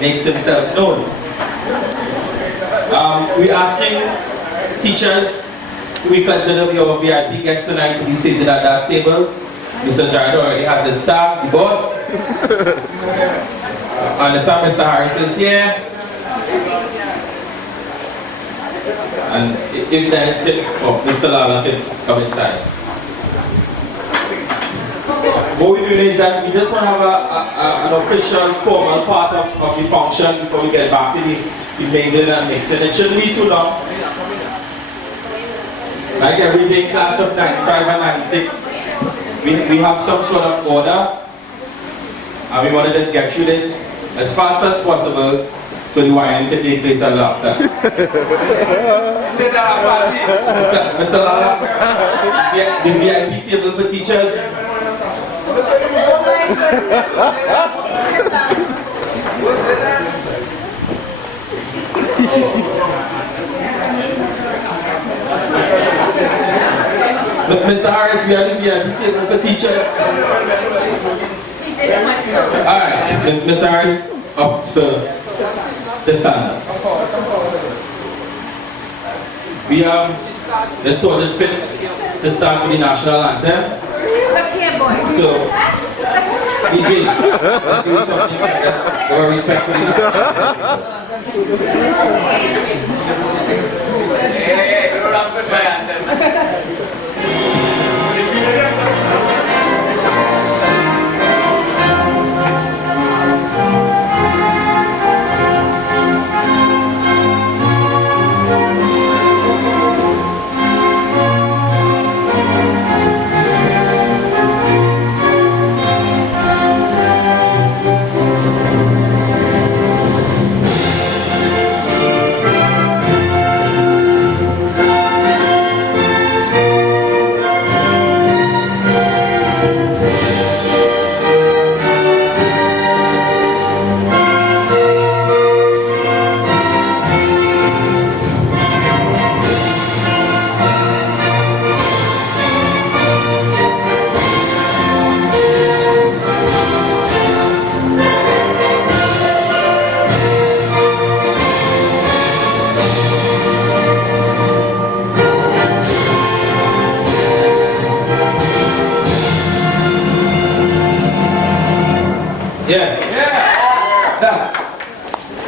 makes himself known. We're asking teachers who we consider to be our VIP guests tonight to be seated at that table. Mr. Jared already has his staff, the boss. Understand Mr. Harris is here. And if Dennis can, Mr. Lala can come inside. What we're doing is that we just want to have an official, formal part of the function before we get back to the mingling and mixing. It shouldn't be too long. Like everything, class of 95 and 96, we have some sort of order. And we want to just get through this as fast as possible so the wine can take place and laughter. Mr. Lala, the VIP table for teachers. Mr. Harris, we are the VIP table for teachers. Alright, Mr. Harris, up to the stand. We have the total fit to start with the national anthem. So, DJ, let's do something like this, or respectfully. Hey, we don't have to try anthem.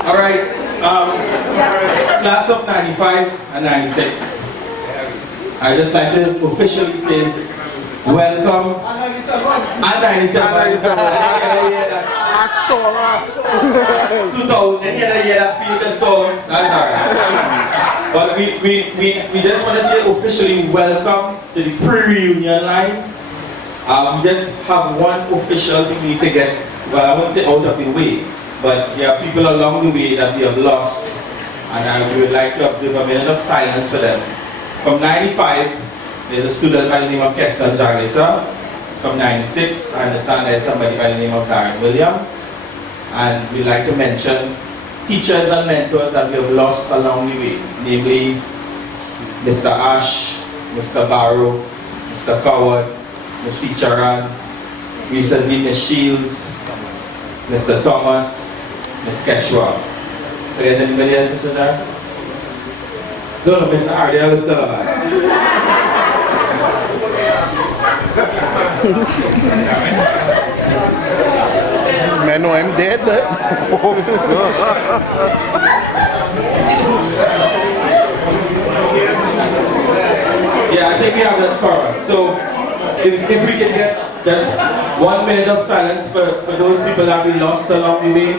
Alright, class of 95 and 96. I just like to officially say welcome. And 97. 2000, any other year that feel the storm, that's alright. But we just want to say officially welcome to the pre-reunion line. We just have one official thing we need to get, well, I won't say out of the way, but there are people along the way that we have lost, and we would like to observe a minute of silence for them. From 95, there's a student by the name of Keston Jagisa. From 96, I understand there's somebody by the name of Darren Williams. And we'd like to mention teachers and mentors that we have lost along the way, namely Mr. Ash, Mr. Barrow, Mr. Coward, Ms. Charan, recently Ms. Shields, Mr. Thomas, Ms. Keshwa. Forget anybody else, Mr. Dar? No, Mr. Ardell is still alive. I know I'm dead, but... Yeah, I think we have that covered. So, if we can get just 1 minute of silence for those people that we lost along the way.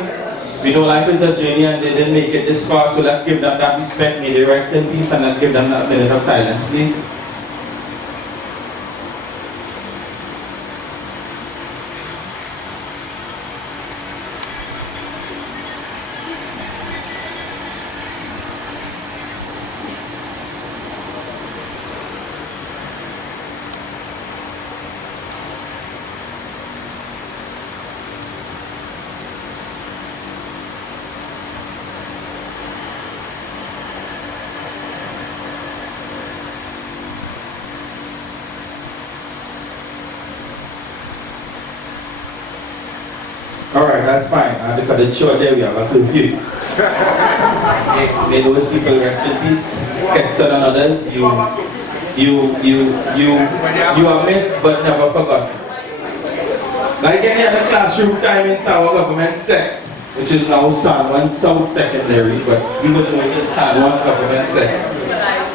We know life is a journey and they didn't make it this far, so let's give them that respect. May they rest in peace, and let's give them that minute of silence, please. Alright, that's fine. And because it's short there, we have a curfew. May those people rest in peace. Keston and others, you are missed but never forgotten. Like any other classroom time in our government sec, which is now San Juan South Secondary, but we would know it as San Juan Government Sec.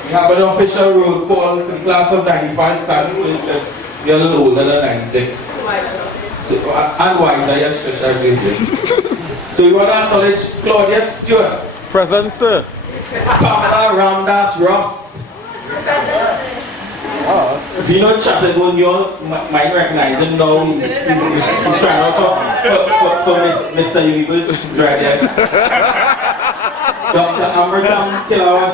We have an official roll call for the class of 95 starting first because we are a little older than 96. So, and wiser, yes, special greatness. So we want to acknowledge Claudia Stewart. Present, sir. Pamela Ramdas Ross. If you know Chaplain, you all might recognize him now. He's trying out for Mr. Universe right there. Dr. Amritam Kilawan.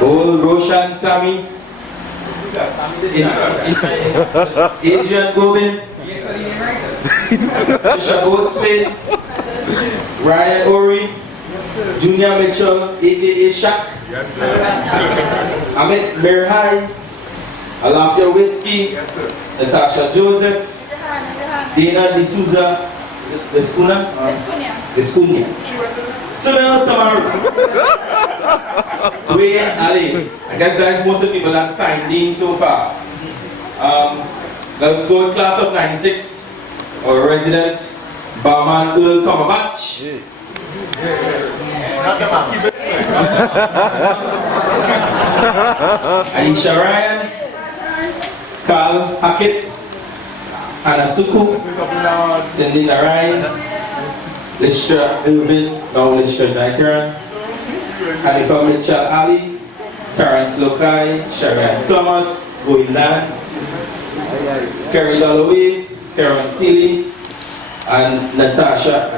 Old Roshan Sami. Adrian Gobin. Bishop Oatsmith. Ryan Ori. Junior Mitchell, aka Shaq. Yes, sir. Amit Mirhai, Alafia Whiskey, Yes, sir. Natasha Joseph, Dana D'Souza, Descuna? Descuna. Sunil Samaru. Wayne Ali. I guess that's most of the people that signed in so far. Let's go with class of 96, our resident, Barman Earl Cumberbatch. Aisha Ryan, Carl Hackett, Hannah Suku, Cindy Narayan, Listra Irvin, now Listra Dikaran, Hanifa Mitchell Ali, Terence Lokai, Sharon Thomas, Goindan, Kerry Dalloway, Karen Seeley, and Natasha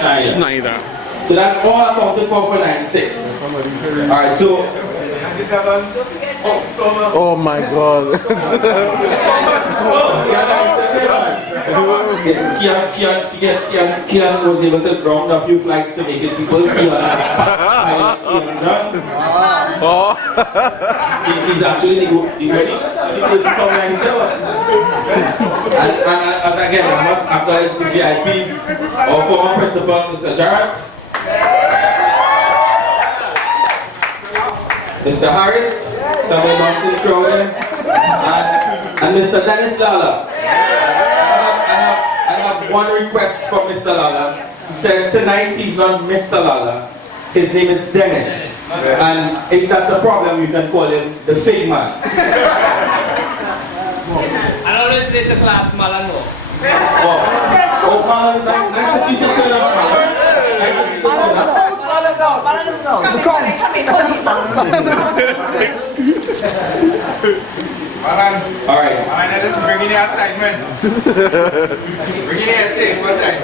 Schneider. So that's all accounted for 96. Alright, so. Oh my God. Kian was able to ground a few flags to make it people feel he's actually the person from 97. And as again, I must acknowledge the VIPs, our former principal, Mr. Jarrett, Mr. Harris, Samuel Boston Crowley, and Mr. Dennis Lala. I have one request from Mr. Lala. He said tonight he's not Mr. Lala. His name is Dennis. And if that's a problem, you can call him the Fig Man. I don't listen to class, Malano. Oh, Malan, nice to meet you, Malan. Nice to meet you, Alright. Alright, let's bring in the assignment. Bring in the essay, one time.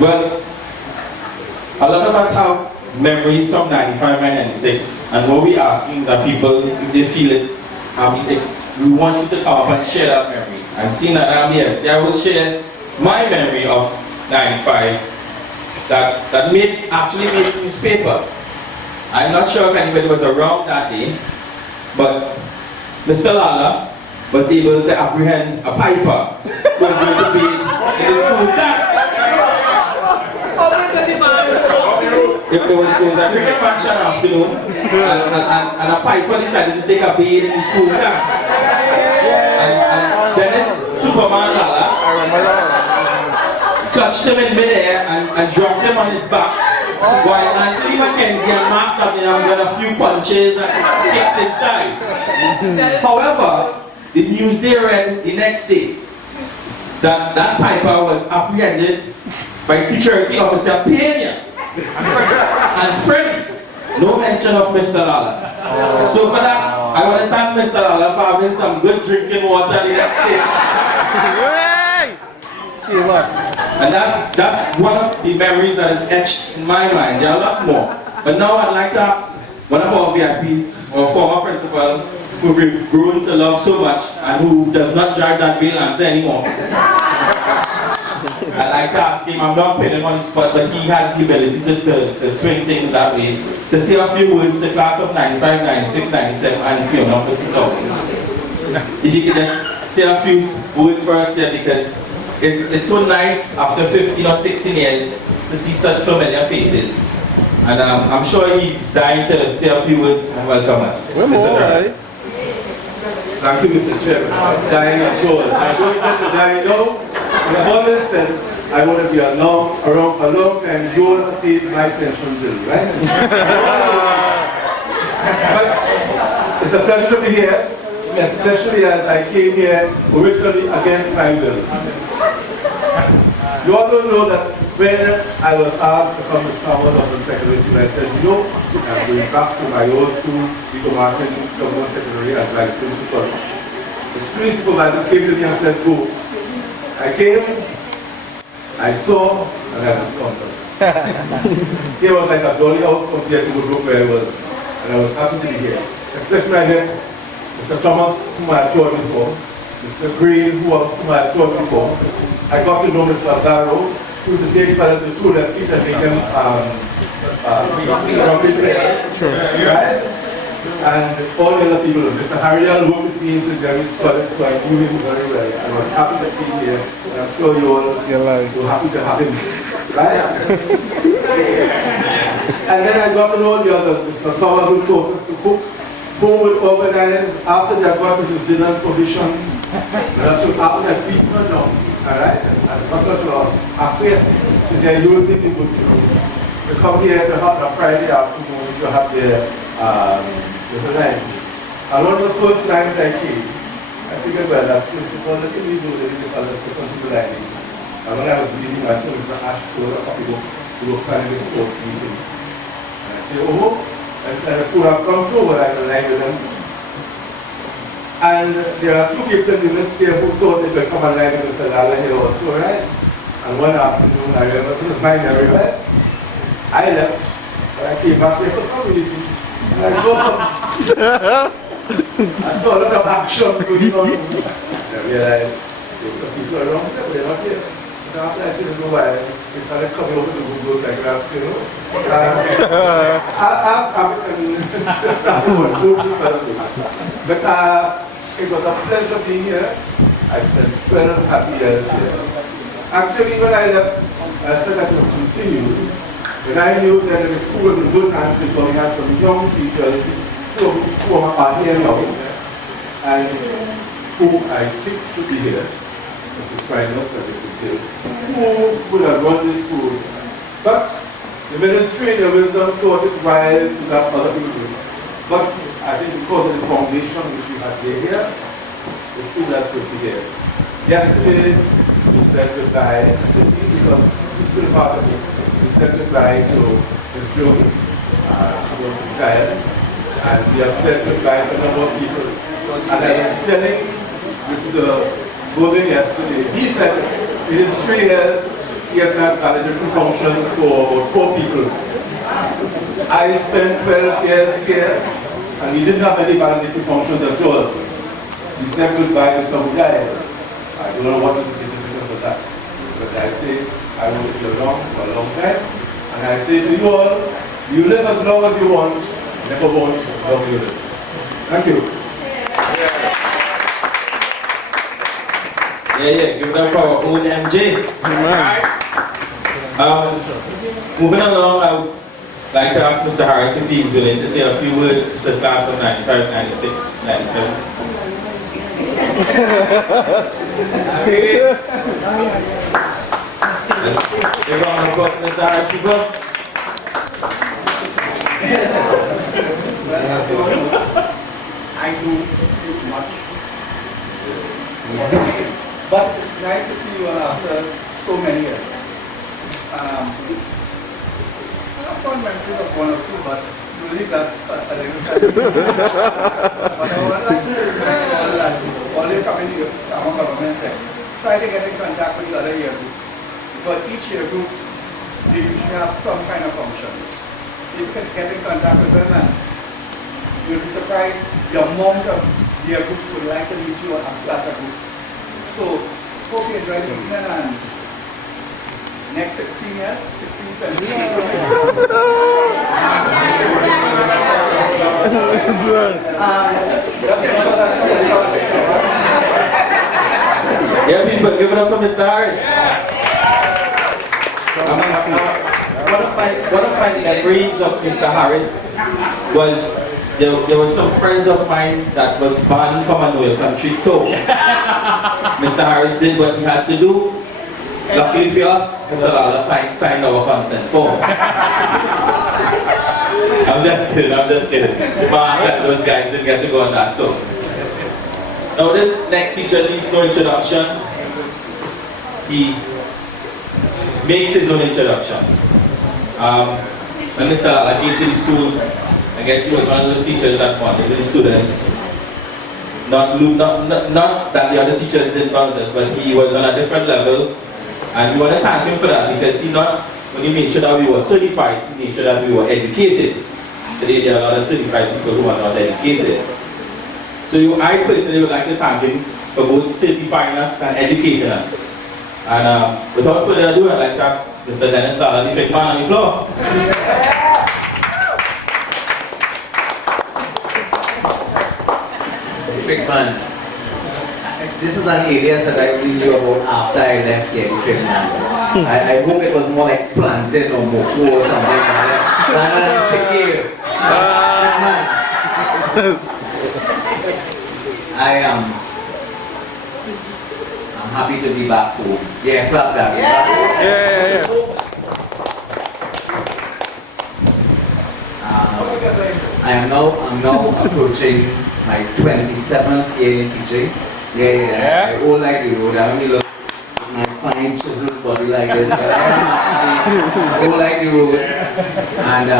Well, a lot of us have memories from 95 and 96, and what we're asking is that people, if they feel it, we want you to come up and share that memory. And seeing that I'm here, I will share my memory of 95 that actually made newspaper. I'm not sure if anybody was around that day, but Mr. Lala was able to apprehend a piper who was going to be in the school tag. It was a cricket match that afternoon, and a piper decided to take a bait in the school tag. And Dennis Superman Lala clutched him in midair and dropped him on his back, while Anthony Mackenzie and Mark Tottenham got a few punches and kicks inside. However, the newsday read the next day that that piper was apprehended by security officer Preunion and Freddie. No mention of Mr. Lala. So for that, I want to thank Mr. Lala for having some good drinking water the next day. And that's one of the memories that is etched in my mind. There are a lot more. But now I'd like to ask one of our VIPs, our former principal, who we've grown to love so much and who does not drive that Valancer anymore. I'd like to ask him, I'm not putting him on the spot, but he has the ability to swing things that way, to say a few words to the class of 95, 96, 97, and Fiona for 2000. If you could just say a few words for us here because it's so nice after 15 or 16 years to see such familiar faces. And I'm sure he's dying to say a few words and welcome us. Mr. Durham. Thank you, Mr. Chairman. Dying at all. I don't intend to die now. I've always said I want to be around for a long time. You want to pay my pension bill, right? But it's a pleasure to be here, especially as I came here originally against my will. You all don't know that when I was asked to come to Summer of the Secondary School, I said, no, I'm going back to my old school, Vico Martin, Government Secretary as Vice Principal. The three supervisors came to me and said, go. I came, I saw, and I was content. Here was like a dolly house compared to the group where I was, and I was happy to be here. Especially I met Mr. Thomas, whom I had taught before, Mr. Green, whom I had taught before. I got to know Mr. Alvaro, who used to take fellas to two left feet and make them rugby players. Sure. Right? And all the other people, Mr. Harriel worked with me in St. Mary's College, so I knew him very well. I was happy to see him here, and I'm sure you all were happy to have him. Right? And then I got to know the others, Mr. Tower, who taught us to cook, who would organize after they got Mrs. Dinner's provision, after that people know. Alright? And got to acquiesce to their using people to come here to have a Friday afternoon to have their lunch. And one of the first times I came, I figured, well, that's principal, let me do the principal, that's the principal I need. And when I was leaving, I saw Mr. Ash go a copy book to go planning a sports meeting. And I said, oh, and the school have come through, but I can line with them. And there are two people in this here who thought they could come and line with Mr. Lala here also, right? And one afternoon, I remember, this is my memory, right? I left, but I came back here for some reason. And I saw a lot of action going on. And I realized there were some people around there, but they're not here. So after I said, you know why, they started coming over to Google diagrams, you know. But it was a pleasure being here. I spent 12 happy years here. Actually, when I left, I thought I would continue. But I knew that the school was in good hands because we had some young teachers who are here now and who I think should be here. Mrs. Prime Service who would have run this school. But the ministry, the wisdom thought it wise to have other people do it. But I think because of the foundation which we had here, the school has put together. Yesterday, we said goodbye, simply because this is still part of it. We said goodbye to Ms. Joe, who was retired, and we have said goodbye to a number of people. And I was telling Mr. Bowman yesterday, he said in his 3 years, he has had validatory functions for about 4 people. I spent 12 years here, and we didn't have any validatory functions at all. We said goodbye to some guy. I don't know what is the significance of that. But I say, I will be around for a long time. And I say to you all, you live as long as you want, never want as long as you live. Thank you. Yeah, give it up for our own MJ. Moving along, I would like to ask Mr. Harris if he's willing to say a few words for the class of 95, 96, 97. Let's give a round of applause for Mr. Harris, people. I do speak much. But it's nice to see you all after so many years. I have fond memories of 1 or 2, but we'll leave that a little time. But I would like to recall that all your coming to some government said, try to get in contact with the other year groups. Because each year group, they usually have some kind of function. So if you can get in contact with them, and you'll be surprised the amount of year groups would like to meet you as a group. So, hope you enjoy the evening and next 16 years, 16, 17 years. That's it. Yeah, people, give it up for Mr. Harris. One of my memories of Mr. Harris was there were some friends of mine that was born from another country too. Mr. Harris did what he had to do. Luckily for us, Mr. Lala signed our consent forms. I'm just kidding. But those guys didn't get to go on that too. Now this next teacher needs no introduction. He makes his own introduction. When Mr. Lala came to the school, I guess he was one of those teachers that wanted the students. Not that the other teachers didn't want this, but he was on a different level. And we want to thank him for that because he not only made sure that we were certified, he made sure that we were educated. Today there are a lot of certified people who are not educated. So I personally would like to thank him for both certifying us and educating us. And without further ado, I'd like to ask Mr. Dennis Lala, the fake man on the floor. Big man. This is an alias that I only knew about after I left here, Big man. I hope it was more like plantain or moko or something like that, rather than Sekir. Big man. I'm happy to be back home. Yeah, clap that. Yeah. I'm now approaching my 27th year in teaching. Yeah. I old like the road. I only look at my fine chiseled body like this, but I old like the road. And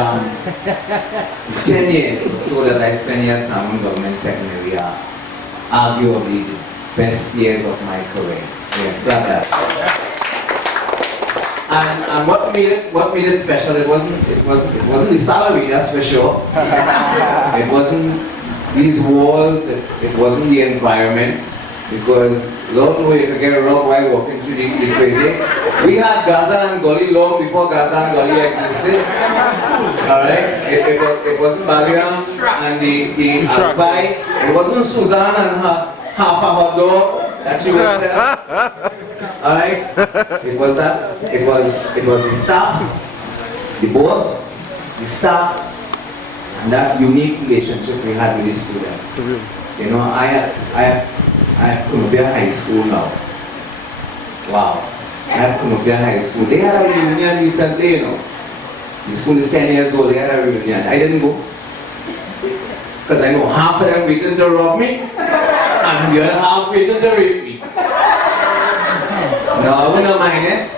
10 years or so that I spent here at Salmon Government Secondary are arguably the best years of my career. Yeah, got that. And what made it special? It wasn't the salary, that's for sure. It wasn't these walls. It wasn't the environment, because Lord knows you could get robbed while walking through the crazy. We had Gaza and Gully long before Gaza and Gully existed. All right, it wasn't Bariam and the Alpai. It wasn't Suzanne and her half a hot dog that she would sell. Alright? It was the staff, the boss, the staff, and that unique relationship we had with the students. You know, I had Columbia High School now. Wow. I had Columbia High School. They had a reunion recently, you know. The school is 10 years old, they had a reunion. I didn't go. Because I know half of them waiting to rob me, and the other half waiting to rape me. No, I wouldn't mind it.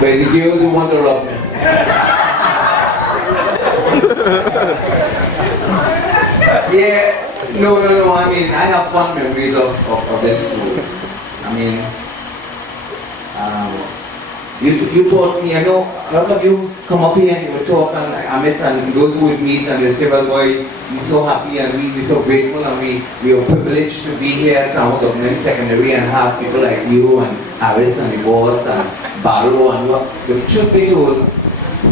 But it's the girls who want to rob me. Yeah, no. I mean, I have fond memories of this school. I mean, you taught me, I know a lot of you come up here and you talk, and Amit and those who would meet and they say, well, boy, we're so happy and we're so grateful, and we are privileged to be here at Salmon Government Secondary and have people like you and Harris and the boss and Barrow and what. The truth be told,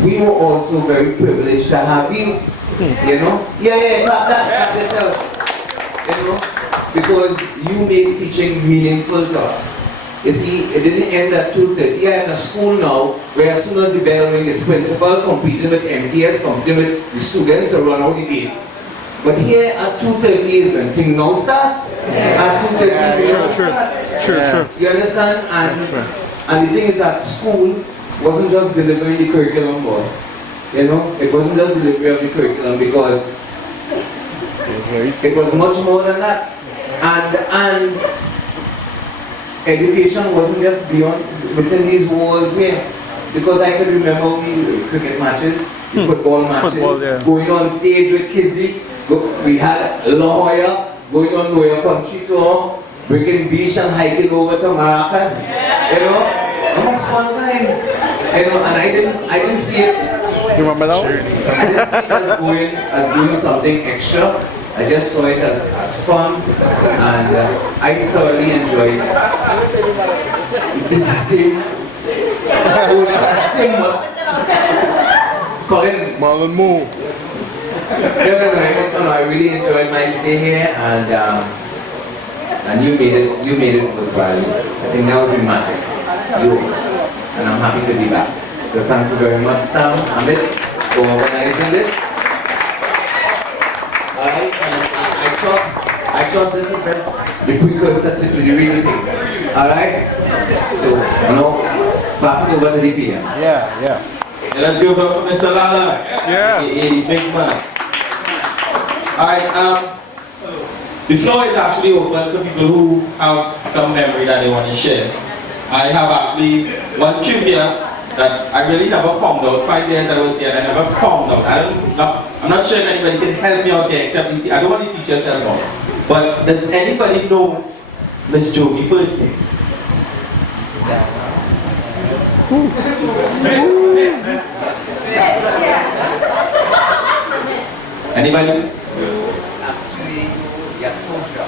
we were also very privileged to have you. You know? Yeah, clap yourself. You know? Because you made teaching meaningful to us. You see, it didn't end at 2:30. I am in a school now where as soon as the bell rings, it's principal competing with MTS, competing with the students to run out the gate. But here at 2:30 is when things now start. At 2:30, Sure. You understand? And the thing is that school wasn't just delivering the curriculum, boss. You know, it wasn't just delivery of the curriculum, because it was much more than that. And education wasn't just beyond within these walls here, because I could remember we cricket matches, football matches, going on stage with Kizzy. We had La Jolla going on Loya Country Tour, bringing beach and hiking over to Maracas. You know, it was fun times. You know, and I didn't see it. You remember that? I didn't see it as doing something extra. I just saw it as fun, and I thoroughly enjoyed it. It is the same what? Colin. Marlon Moore. No, I really enjoyed my stay here, and and you made it worthwhile. I think that was magic. And I'm happy to be back. So thank you very much, Sam, Amit, for organizing this. Alright, and I trust this is the precursor to the real thing. Alright? So, pass it over to the PM. Yeah. Let's give it up for Mr. Lala. Yeah. The big man. Alright, the floor is actually open for people who have some memory that they want to share. I have actually one trivia that I really never found out. 5 years I was here and I never found out. I'm not sure if anybody can help me out here except I don't want the teachers help out. But does anybody know Miss Joby first name? Anybody? It's actually Yasudra.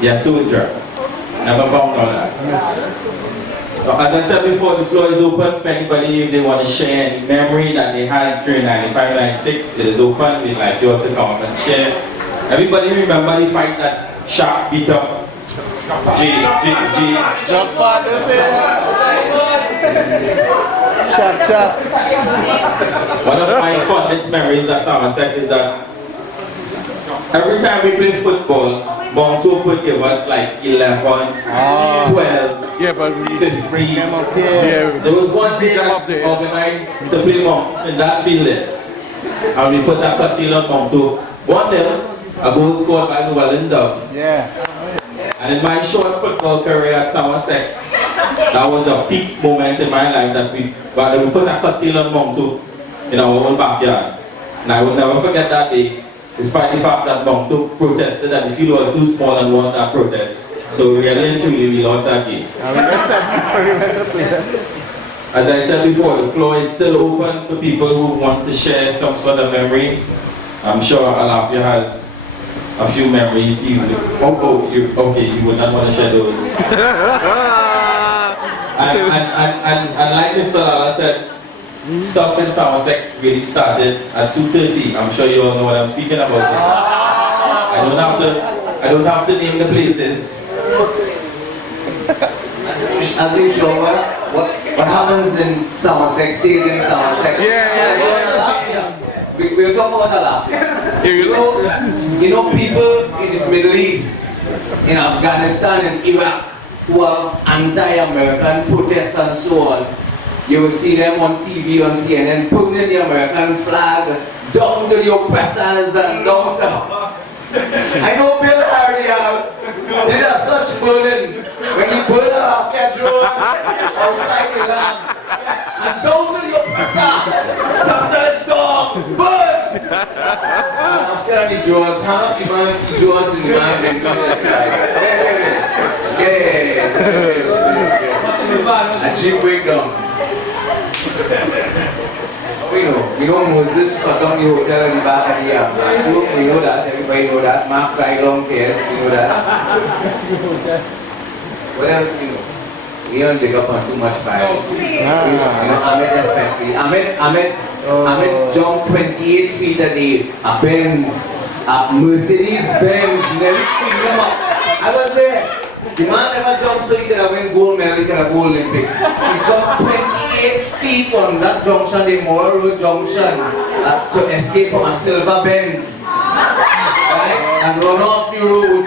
Yasudra. Never found out that. As I said before, the floor is open for anybody if they want to share any memory that they had during 95, 96. It is open. We'd like you all to come up and share. Everybody remember the fight that Shaq beat up G. One of my fondest memories of Somerset is that every time we play football, Monto would give us like 11, 12, Yeah, but we 15. came up here. There was one day Come that up we there. organized the play in that field there. And we put that particular on Monto. 1-0, a goal scored by Llewellyn Dove. Yeah. And in my short football career at Somerset, that was a peak moment in my life that we put a curtail on Monto in our own backyard. And I will never forget that day, despite the fact that Monto protested that the field was too small and won that protest. So really and truly we lost that game. As I said before, the floor is still open for people who want to share some sort of memory. I'm sure Alafia has a few memories. You would not want to share those. and like Mr. Lala said, stuff in Somerset really started at 2:30. I'm sure you all know what I'm speaking about. I don't have to name the places. As usual, what happens in Somerset stays in Somerset. Yeah. We'll talk about Alafia. You know people in the Middle East, in Afghanistan and Iraq, who are anti-American protests and so on. You will see them on TV, on CNN, putting in the American flag, down to the oppressors and down to... I know Bill Harrier did a such burning when he burned our cathedrals outside the land. And down to the oppressor, down to the storm, burn! And after the jaws, half the man's jaws in the man. Yeah. And she break down. We know Moses cut down the hotel in the back of the bathroom. We know that, everybody know that. Mark cried long tears, we know that. What else do you know? We don't dig up on too much fire. Ahmed especially. Ahmed jumped 28 feet a day. A Benz, a Mercedes Benz, I was there. The man never jumped so he could have win gold medal, he could have gold Olympics. He jumped 28 feet on that junction, the Moore Road junction, to escape from a silver Benz. Right? And run off the road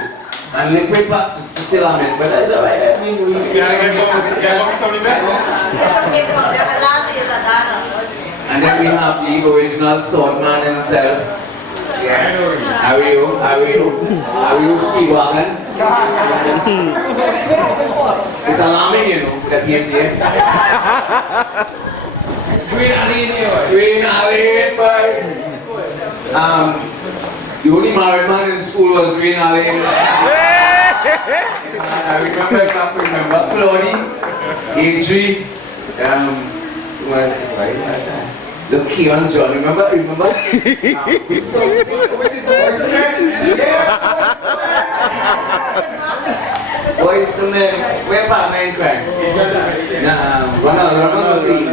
and liquid back to Tillamet. But that's alright, I mean, we Get some of the best. And then we have the original swordman himself. Yeah. Ariu Speedwagon. It's alarming, you know, that he is here. Green Alien, boy. The only married man in school was Green Alien. I remember Cloney, A3, what's it, right? Look, Keon John, remember? What is the name? What's the name? Where partner in crime? Ronald Lee.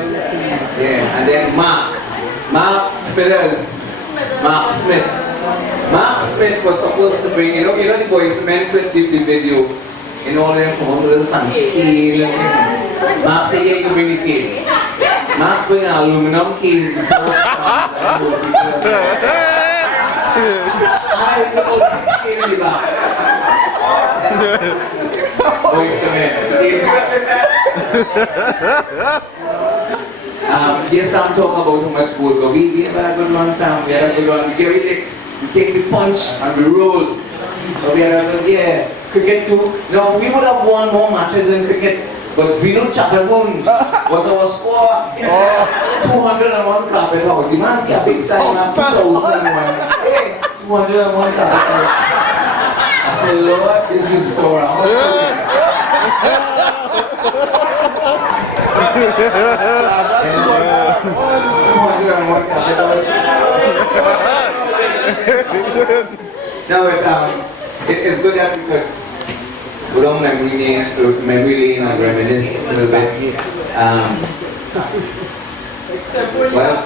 Yeah, and then Mark Smith. Mark Smith was supposed to bring, you know the boys men clip the video in all them come on with a little fancy cane. Mark said, yeah, you bring the cane. Mark bring an aluminum cane before I about 6 cane in the back. Boys men. Yes, I'm talking about how much gold, but we have a good one, Sam. We had a good one. We give it licks, we take the punch, and we roll. So we had a good, yeah. Cricket too. No, we would have won more matches in cricket, but Vinu Chakragun was our score. 201 carpet house. You must see a big sign of 2001. Hey, 201 carpet house. I said, Lord, this is score. 201 carpet house. Now, it's good that we could go down memory lane and reminisce a little bit. Well,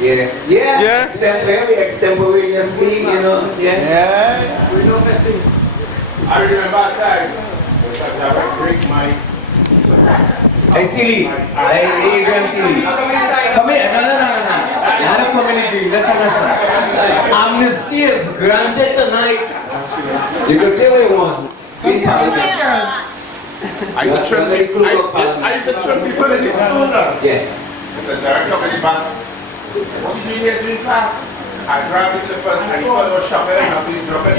yeah, extemporaneously, you know, yeah. We know messing. I remember that time. I break my. Hey, Silly. Hey, Adrian Silly. Come here. No. You're not coming in green. Listen. Amnesty is granted tonight. You can say what you want. I used to trip people in the school now. Yes. It's a direct company back. Teenagers in class. I grabbed it first and he thought I was shopping and I saw you drop it.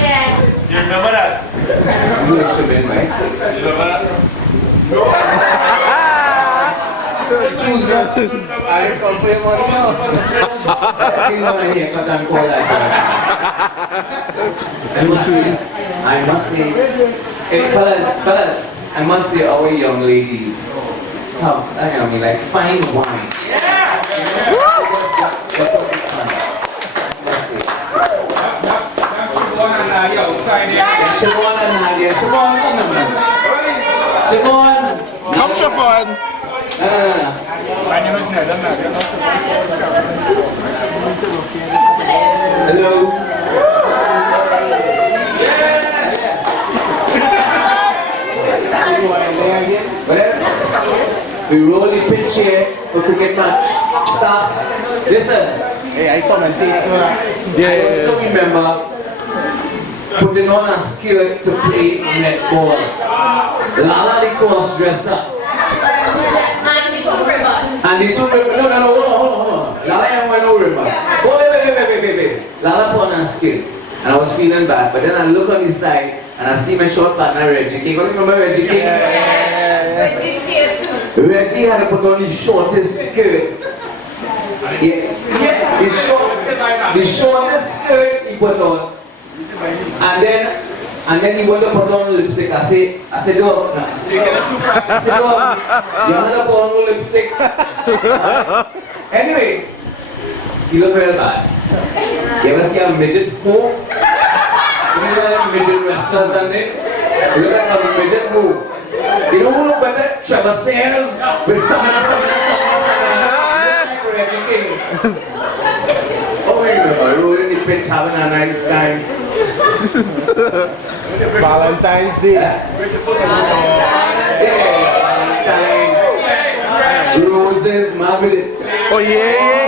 You remember that? You have to be right. You remember that? No. Choose that. I come for your money now. I must say, hey, fellas, I must say our young ladies, like fine wine. Siobhan and Nadia. Siobhan, Come, Siobhan. No. Hello. We roll the pitch here for cricket match. Stop. Listen. Hey, I come and take I also remember putting on a skirt to play netball. Lala the cross dresser. And the two ribbons. No, hold on. Lala ain't wearing no ribbon. Oh, wait. Lala put on a skirt. And I was feeling bad. But then I look on the side and I see my short partner Reggie King. You remember Reggie King? Reggie had to put on the shortest skirt. Yeah, the shortest skirt he put on. And then he went to put on lipstick. I said, dog, you want to put on lipstick? Anyway, he looked real bad. You ever see a midget move? You know like midget wrestlers and they? You look like a midget move. You know who look better? Trevor Sayers with stamina. Oh, we remember rolling the pitch, having a nice time. Valentine's Day. Valentine. Roses, Margaret. Oh, yeah.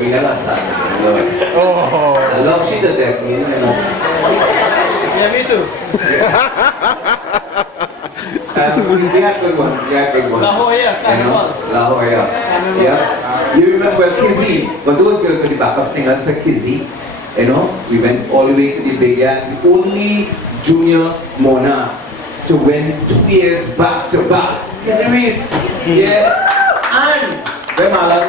We never sang. Oh. I love she to death. We never sang. Yeah, me too. We had good ones. La Jolla, Carnival. La Jolla. Yeah. You remember Kizzy? For those girls for the backup singers for Kizzy, you know, we went all the way to the big yard. The only junior Mona to win 2 years back to back. Kizzy Reese. Yeah. And where Marlon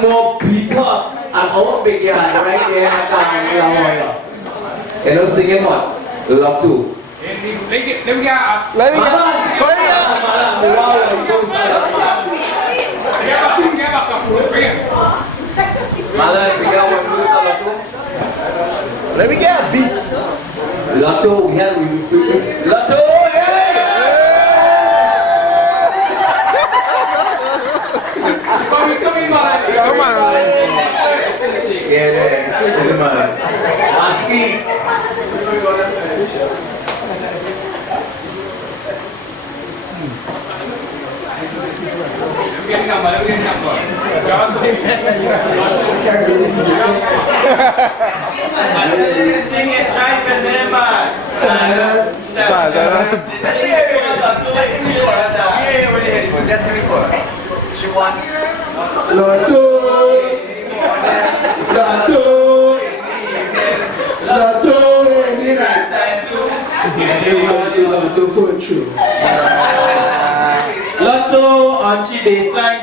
Moore beat up at our big yard right there at La Jolla. You know, singing what? Love to. Let me get up. Let me get Let me get a beat. Lotto, we have Lotto, yeah! Yeah. He's a man. Asking. Let me get number. This thing is driving them mad. Just sing it for us. She won. Lotto, Lotto, Lotto, Lotto for true. Lotto on chi baseline.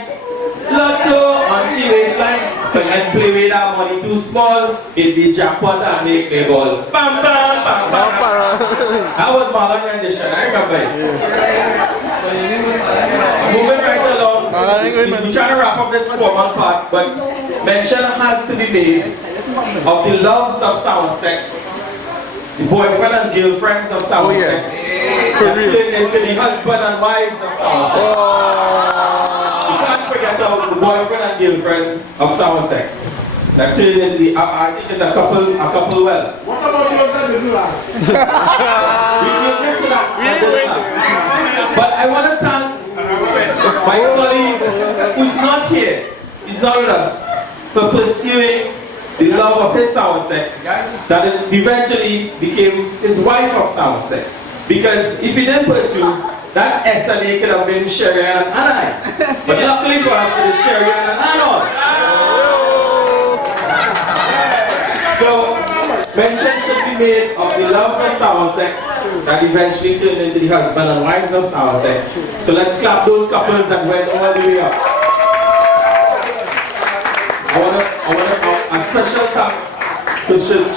Lotto on chi baseline. When I play with that money too small, it be jackpot and make me ball. Bam bam bam bam. That was Marlon rendition, I remember it. Moving right along, we're trying to wrap up this formal part, but mention has to be made of the loves of Somerset, the boyfriend and girlfriends of Somerset, that turned into the husband and wives of Somerset. You can't forget about the boyfriend and girlfriend of Somerset that turned into the, I think it's a couple well. What about your other last? We'll get to that. But I want to thank my colleague who's not here, he's not with us, for pursuing the love of his Somerset that eventually became his wife of Somerset. Because if he didn't pursue, that SNA could have been Sherry and I. But luckily for us, it is Sherry and Arnold. So, mention should be made of the love for Somerset that eventually turned into the husband and wives of Somerset. So let's clap those couples that went all the way up. I want a special thanks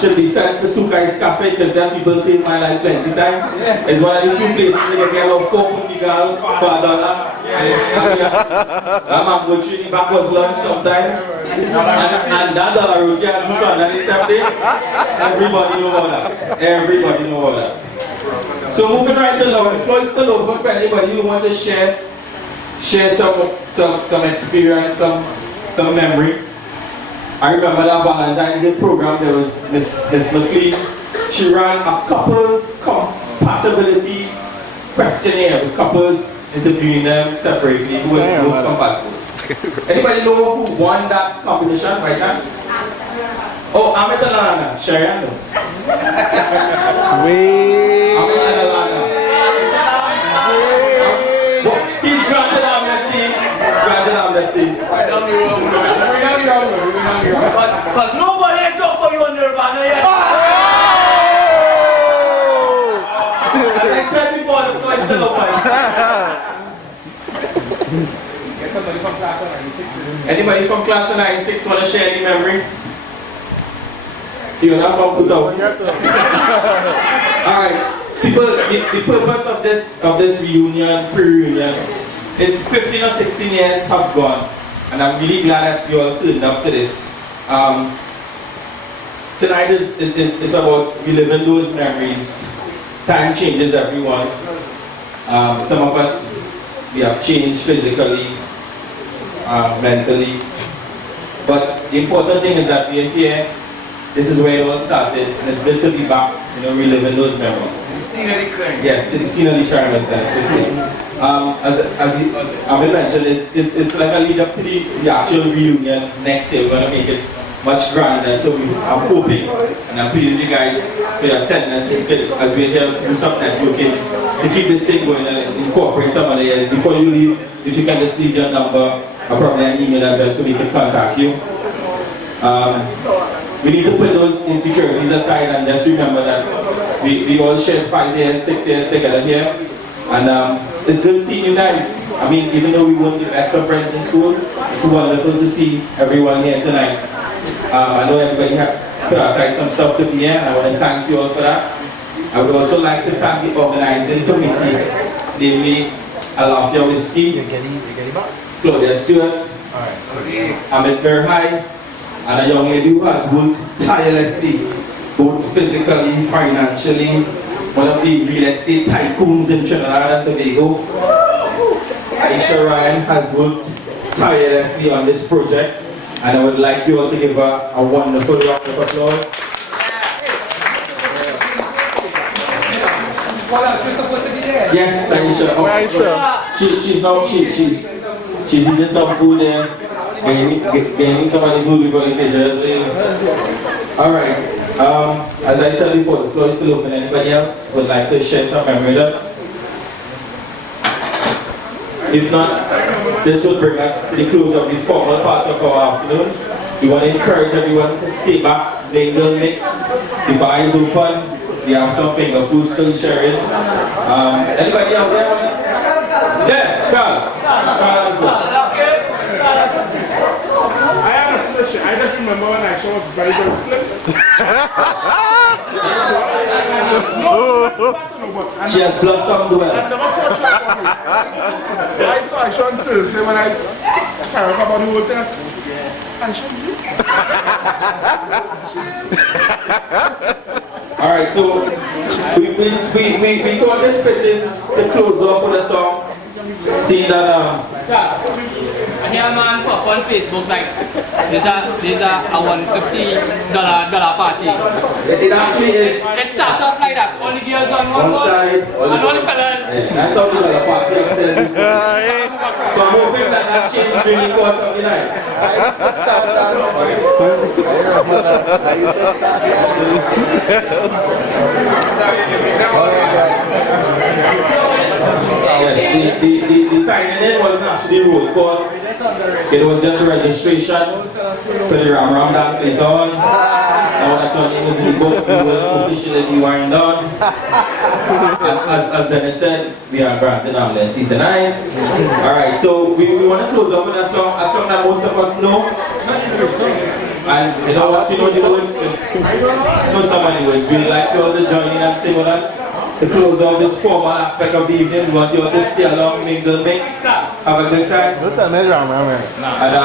should be sent to Sukai's Cafe because then people save my life plenty time. It's one of the few places they can get about 4 Portugal for $1. I'm going to backwards lunch sometime. And that dollar roti and two and step there. Everybody know all that. Everybody know all that. So moving right along, the floor is still open for anybody who want to share some experience, some memory. I remember that Valentine's Day program, there was Miss McLean. She ran a couples compatibility questionnaire with couples, interviewing them separately who were most compatible. Anybody know who won that competition by chance? Oh, Amit Alana, Sharon knows. Amit Alana. He's granted amnesty. Because nobody ain't talk about you on Nirvana yet. As I said before, the floor is still open. Get somebody from class of 96. Anybody from class of 96 want to share any memory? Fiona from 2000. Alright, people, the purpose of this reunion, pre-reunion, is 15 or 16 years have gone. And I'm really glad that you all turned up to this. Tonight is about reliving those memories. Time changes everyone. Some of us, we have changed physically, mentally. But the important thing is that we are here. This is where it all started, and it's good to be back, reliving those memories. The scenery crime. Yes, the scenery crime is that. As Amit mentioned, it's like a lead up to the actual reunion next year. We're going to make it much grander. So I'm hoping, and I'm pleading you guys for your attendance as we're here to do some networking to keep this thing going and incorporate some of the years. Before you leave, if you can just leave your number or probably an email address so we can contact you. We need to put those insecurities aside and just remember that we all shared 5 years, 6 years together here. And it's good seeing you guys. I mean, even though we weren't the best of friends in school, it's wonderful to see everyone here tonight. I know everybody have put aside some stuff to be here, and I want to thank you all for that. I would also like to thank the organizing committee, namely Alafia Whiskey, Claudia Stewart, Amit Berhai, and a young lady who has worked tirelessly, both physically, financially, one of the real estate tycoons in Trinidad and Tobago. Aisha Ryan has worked tirelessly on this project. And I would like you all to give her a wonderful round of applause. She's supposed to be there. Yes, Aisha. Where Aisha? She's eating some food there. Getting some of the food before the picture. Alright. As I said before, the floor is still open. Anybody else would like to share some memory with us? If not, this will bring us to the close of the formal part of our afternoon. We want to encourage everyone to stay back, mingle, mix. The bar is open. We have some finger food still sharing. Anybody else there? Yeah, Carl. I have a question. I just remember when I saw was very, very slim. She has blossomed well. I never thought she was slim. I saw Aisha on Thursday when I found out about the whole thing. I said, Aisha's you? Alright, so we thought it fitting to close off with a song. Seeing that I hear a man pop on Facebook like there's a $150 party. it actually is It starts off like that. All the girls on one side, and all the fellas. that's how we like a party upstairs. So I'm hoping that changed during the course of the night. Yes, the signing in wasn't actually roll call. It was just registration for the Ram Ram dance later on. Now that your name is in the book, we will officially be wind down. And as Dennis said, we are granted amnesty tonight. Alright, so we want to close up with a song that most of us know. And you know what, you know the words, you know some of the words. We'd like you all to join in and sing with us. To close off this formal aspect of the evening, we want you all to stay along, mingle, mix, have a good time. Don't tell me wrong, man. And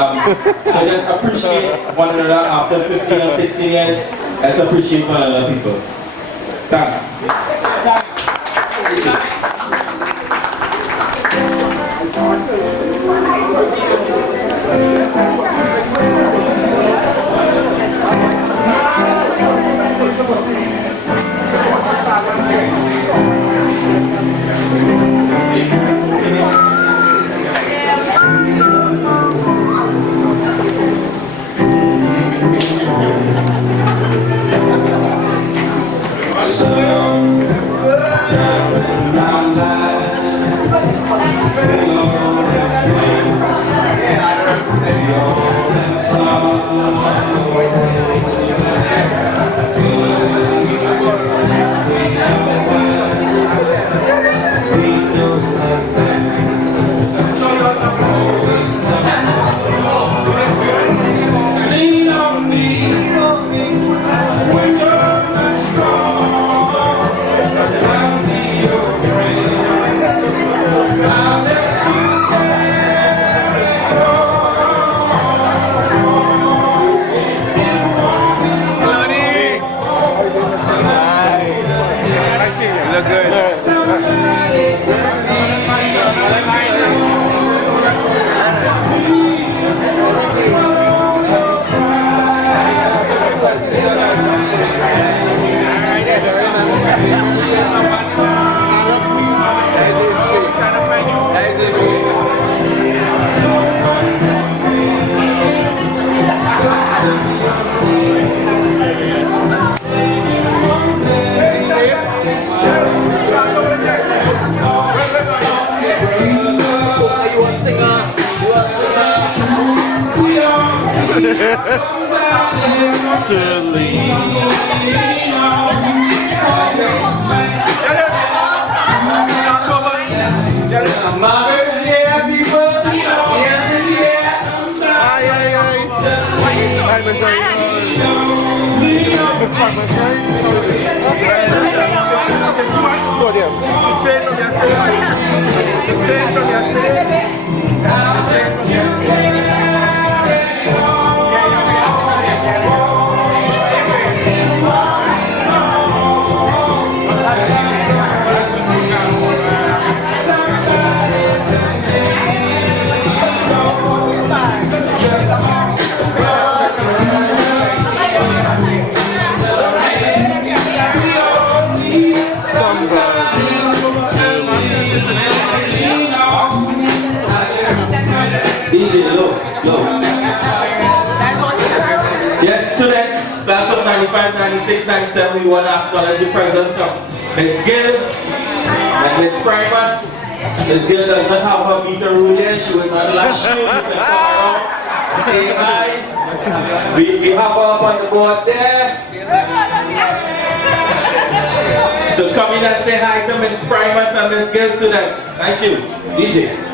I just appreciate one another after 15 or 16 years. Let's appreciate one another, people. Thanks. 95, 96, 97, we want to acknowledge the presence of Miss Gill and Miss Primus. Miss Gill does not have her meter rule yet. She will not lash you. You can come around and say hi. We have her up on the board there. So come in and say hi to Miss Primus and Miss Gill students. Thank you. DJ.